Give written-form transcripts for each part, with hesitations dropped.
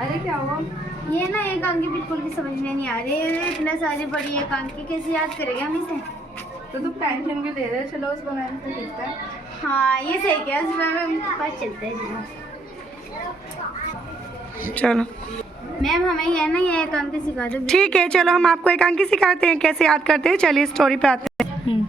अरे क्या हुआ? ये ना एक अंकी बिल्कुल भी समझ में नहीं आ रही है। इतना सारी बड़ी एक अंकी कैसे याद करेगा हम इसे? तो तुम पेंशन भी दे रहे, चलो उसको मैम से पूछते हैं। हाँ ये सही किया, मैम पास चलते हैं। चलो मैम हमें ये ना ये एक अंकी सिखा दो। ठीक है, चलो हम आपको एकांकी सिखाते हैं कैसे याद करते हैं। चलिए स्टोरी पे आते हैं।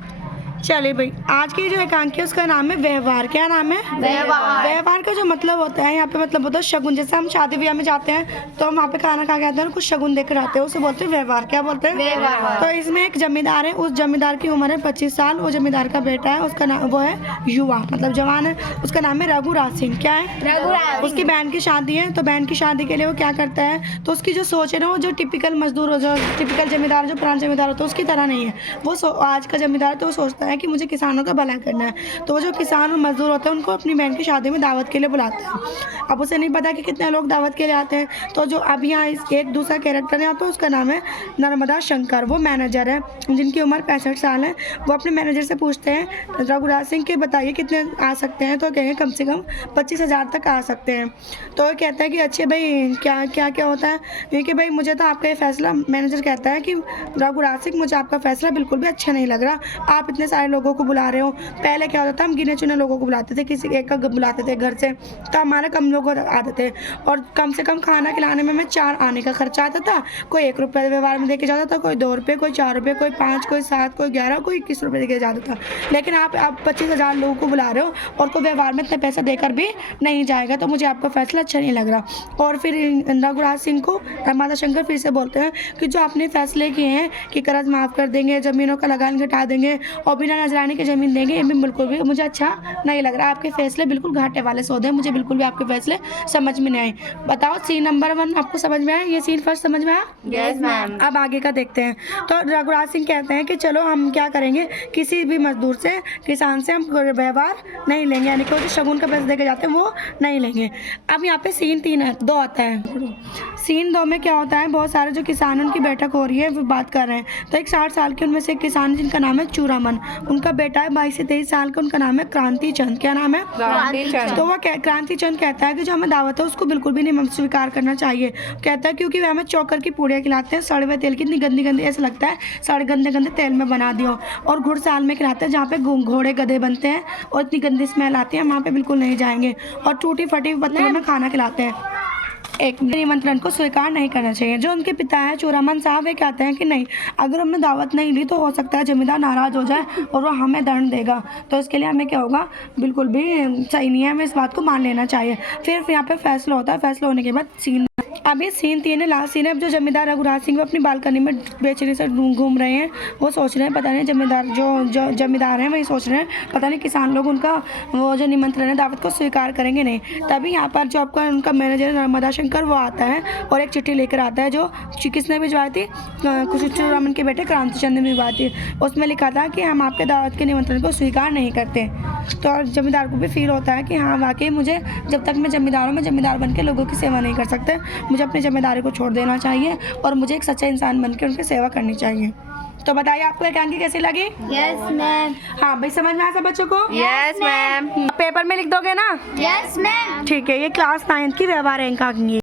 चलिए भाई, आज की जो एकांकी है उसका नाम है व्यवहार। क्या नाम है? व्यवहार। व्यवहार का जो मतलब होता है यहाँ पे, मतलब होता है शगुन। जैसे हम शादी ब्याह में जाते हैं तो हम वहाँ पे खाना खा के आते हैं, कुछ शगुन देकर आते हैं, उसे बोलते हैं व्यवहार। क्या बोलते हैं? व्यवहार। तो इसमें एक जमींदार है, उस जमींदार की उम्र है 25 साल। वो जमींदार का बेटा है, उसका नाम वो है युवा, मतलब जवान है, उसका नाम है रघुराज सिंह। क्या है? रघुराज। उसकी बहन की शादी है, तो बहन की शादी के लिए वो क्या करता है, तो उसकी जो सोच है ना, वो जो टिपिकल मजदूर, जो टिपिकल जमींदार, जो पुराना जमींदार होता है उसकी तरह नहीं है। वो आज का जमींदार तो वो सोचता है कि मुझे किसानों का भला करना है। तो वो जो किसान और मजदूर होते हैं उनको अपनी बहन की शादी में दावत के लिए बुलाता है। अब उसे नहीं पता कि कितने लोग दावत के लिए आते हैं। तो जो अब यहाँ एक दूसरा कैरेक्टर है यहाँ पे, उसका नाम है नर्मदा शंकर। वो मैनेजर है जिनकी उम्र 65 साल है। वो अपने मैनेजर से पूछते हैं रघुराज सिंह के बताइए कितने आ सकते हैं, तो कहेंगे कम से कम 25,000 तक आ सकते हैं। तो वो कहता है कि अच्छे भाई क्या क्या क्या होता है, क्योंकि भाई मुझे तो आपका ये फैसला, मैनेजर कहता है कि रघुराज सिंह मुझे आपका फैसला बिल्कुल भी अच्छा नहीं लग रहा। आप इतने सारे लोगों को बुला रहे हो। पहले क्या होता था, हम गिने चुने लोगों को बुलाते थे, किसी एक का बुलाते थे घर से, तो हमारे कम लोग आते थे और कम से कम खाना खिलाने में हमें 4 आने का खर्चा आता था। कोई 1 रुपये व्यवहार में देके जाता था, कोई 2 रुपये, कोई 4 रुपये, कोई 5, कोई 7, कोई 11, कोई 21 रुपये देके जाता था। लेकिन आप 25,000 लोगों को बुला रहे हो और कोई व्यवहार में इतने पैसा देकर भी नहीं जाएगा, तो मुझे आपका फैसला अच्छा नहीं लग रहा। और फिर रघुराज सिंह को नर्मदा शंकर फिर से बोलते हैं कि जो आपने फैसले किए हैं कि कर्ज माफ़ कर देंगे, ज़मीनों का लगान घटा देंगे और बिना नजरानी की ज़मीन देंगे, ये भी बिल्कुल भी मुझे अच्छा नहीं लग रहा। आपके फैसले बिल्कुल घाटे वाले सौदे हैं, मुझे बिल्कुल भी आपके फैसले समझ में नहीं आए। बताओ सीन नंबर 1 आपको समझ में आया? ये सीन फर्स्ट समझ में आया? Yes ma'am. अब आगे का देखते हैं। तो रघुराज सिंह कहते हैं कि चलो हम क्या करेंगे, किसी भी मजदूर से, किसान से हम व्यवहार नहीं लेंगे, यानी कि वो जो शगुन का पैसा देके जाते हैं वो नहीं लेंगे। अब यहाँ पे सीन 2 आता है। सीन 2 में क्या होता है, बहुत सारे जो किसान हैं उनकी बैठक हो रही है, वो बात कर रहे हैं। तो एक 60 साल के उनमें से एक किसान जिनका नाम है चूरामन, उनका बेटा है 22 से 23 साल का, उनका नाम है क्रांति चंद। क्या नाम है? क्रांति चंद। तो वह क्रांति चंद कहता है कि जो हमें दावत है उसको बिल्कुल भी नहीं स्वीकार करना चाहिए। कहता है क्योंकि वे हमें चोकर की पूड़ियाँ खिलाते हैं, सड़े हुए तेल की, इतनी गंदी गंदी, ऐसा लगता है सड़े गंदे गंदे तेल में बना दियो, और घुड़साल में खिलाते हैं जहाँ पे घोड़े गधे बनते हैं और इतनी गंदी स्मेल आती है, वहाँ पे बिल्कुल नहीं जाएंगे। और टूटी फटी पत्थरों में खाना खिलाते हैं। एक निमंत्रण को स्वीकार नहीं करना चाहिए। जो उनके पिता हैं चूरामन साहब, वे कहते हैं कि नहीं, अगर हमने दावत नहीं ली तो हो सकता है जमींदार नाराज हो जाए और वो हमें दंड देगा, तो इसके लिए हमें क्या होगा, बिल्कुल भी सही नहीं है, हमें इस बात को मान लेना चाहिए। फिर यहाँ पे फैसला होता है। फैसला होने के बाद सीन, अब ये सीन 3 है, लास्ट सीन है। अब जो जमींदार रघुराज सिंह वो अपनी बालकनी में बेचने से घूम रहे हैं, वो सोच रहे हैं पता नहीं जमींदार जो जमींदार हैं वही सोच रहे हैं पता नहीं किसान लोग उनका वो जो निमंत्रण है दावत को स्वीकार करेंगे नहीं। तभी यहाँ पर जो आपका उनका मैनेजर नर्मदा शंकर वो आता है और एक चिट्ठी लेकर आता है, जो किसने भिजवाई थी, चूरामन के बेटे क्रांति चंद ने भिजवाई थी। उसमें लिखा था कि हम आपके दावत के निमंत्रण को स्वीकार नहीं करते। तो जमींदार को भी फील होता है कि हाँ वाकई मुझे, जब तक मैं जमींदार हूँ, मैं जमींदार बन के लोगों की सेवा नहीं कर सकते, मुझे अपनी जिम्मेदारी को छोड़ देना चाहिए और मुझे एक सच्चा इंसान बनकर उनकी सेवा करनी चाहिए। तो बताइए आपको एकांकी कैसी लगी? Yes ma'am. हाँ भाई, समझ में आया सब बच्चों को? Yes ma'am. पेपर में लिख दोगे ना? Yes ma'am. ठीक है, ये क्लास 9 की व्यवहार एकांकी है।